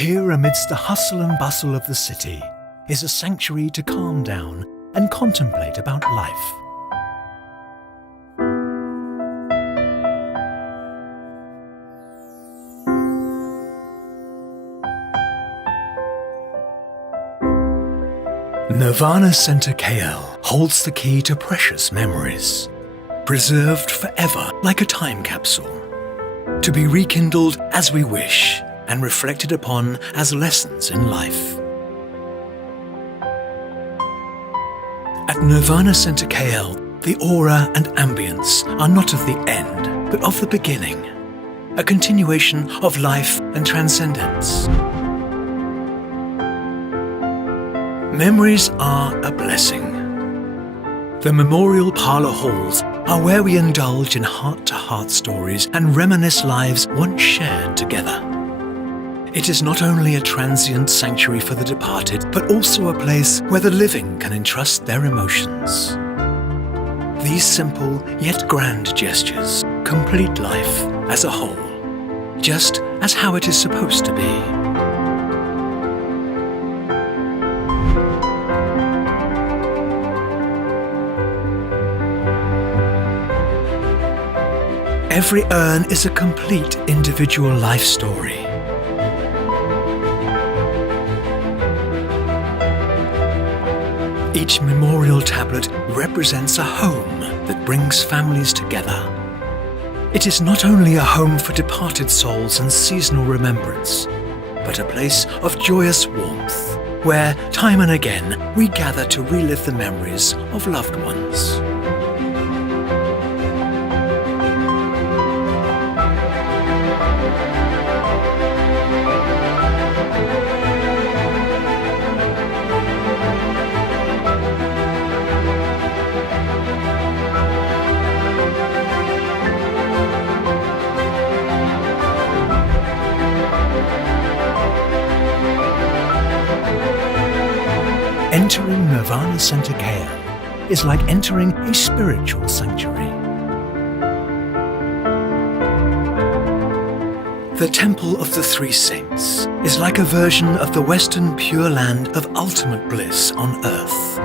Here, amidst the hustle and bustle of the city, is a sanctuary to calm down and contemplate about life. Nirvana Center KL holds the key to precious memories, preserved forever like a time capsule, to be rekindled as we wish and reflected upon as lessons in life. At Nirvana Center KL, the aura and ambience are not of the end, but of the beginning, a continuation of life and transcendence. Memories are a blessing. The memorial parlour halls are where we indulge in heart-to-heart stories and reminisce lives once shared together. It is not only a transient sanctuary for the departed, but also a place where the living can entrust their emotions. These simple yet grand gestures complete life as a whole, just as how it is supposed to be. Every urn is a complete individual life story. Each memorial tablet represents a home that brings families together. It is not only a home for departed souls and seasonal remembrance, but a place of joyous warmth, where time and again we gather to relive the memories of loved ones. Entering Nirvana Center KL is like entering a spiritual sanctuary. The Temple of the Three Saints is like a version of the Western Pure Land of ultimate bliss on earth.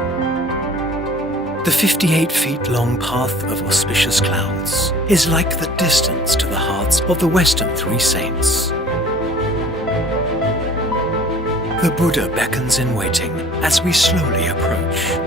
The 58 feet long path of auspicious clouds is like the distance to the hearts of the Western Three Saints. The Buddha beckons in waiting as we slowly approach.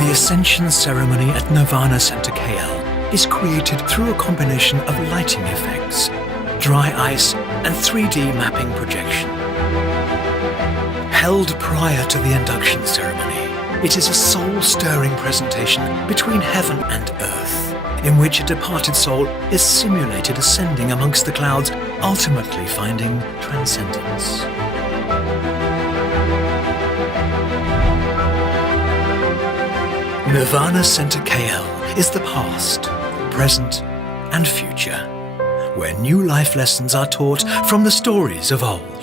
The Ascension ceremony at Nirvana Center KL is created through a combination of lighting effects, dry ice and 3D mapping projection. Held prior to the induction ceremony, it is a soul-stirring presentation between heaven and earth, in which a departed soul is simulated ascending amongst the clouds, ultimately finding transcendence. Nirvana Center KL is the past, present and future, where new life lessons are taught from the stories of old.